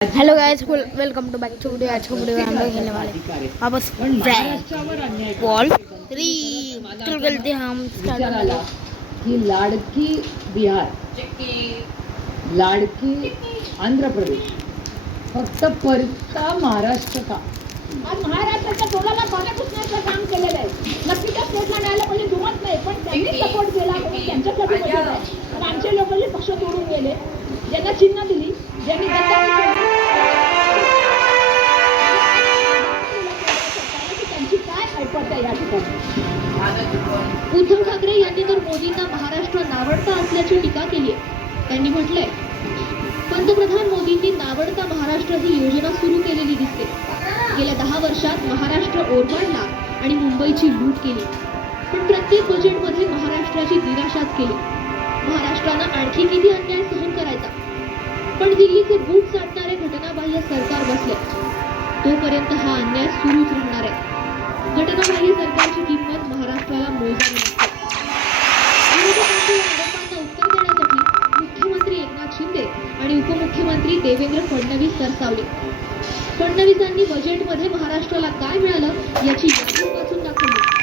Hello guys, welcome to back to video. आज का video हम लोग खेलने वाले वापस बॉल 3 चल खेलते हैं हम स्टार्ट की लाडकी बिहार, लाडकी आंध्र प्रदेश, फक्त परता महाराष्ट्र का. आज महाराष्ट्राच्या टोलाला पाण्या पुसण्याचं काम केलेलं आहे. नक्कीच स्टेटला न्यायला कोणी जुमत नाही, पण त्यांनी सपोर्ट केला म्हणून त्यांच्यासाठी बसत आहे. पण आमचे लोकांनी पक्ष तोडून गेले. ज्यांना चिन्ह दिली, ज्यांनी त्यांची काय ऐपत आहे या ठिकाणी. उद्धव ठाकरे यांनी तर मोदींना महाराष्ट्र नावडता असल्याची टीका केली आहे. त्यांनी म्हटलंय, पंतप्रधान मोदींनी नावडता महाराष्ट्र ही योजना सुरू केलेली दिसते. गेल्या 10 वर्षात महाराष्ट्र ओरबाडला आणि मुंबईची लूट केली, पण प्रत्येक बजेटमध्ये महाराष्ट्राची निराशाच केली. महाराष्ट्रानं आणखी किती अन्याय सहन करायचा? पण दिल्लीचे बूट चाटणारे घटनाबाह्य सरकार बसले तोपर्यंत हा अन्याय सुरूच राहणार आहे. घटनाबाह्य सरकारची किंमत महाराष्ट्राला मोजावी लागते. विरोधकांच्या आरोपांना उत्तर देण्यासाठी मुख्यमंत्री एकनाथ शिंदे आणि उपमुख्यमंत्री देवेंद्र फडणवीस सरसावले. फडणवीसांनी बजेटमध्ये महाराष्ट्राला काय मिळालं याची यादी वाचून दाखवली.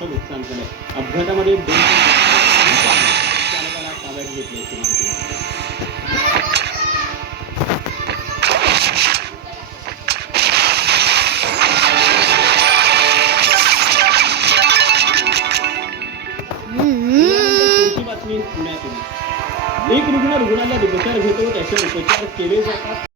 नुकसान झालंय. अपघातामध्ये 2 चालकाला ताब्यात घेतल्याची माहिती. बातमी पुण्यातून. एक रुग्ण रुग्णालयात उपचार घेतो, त्याच्यावर उपचार केले जातात.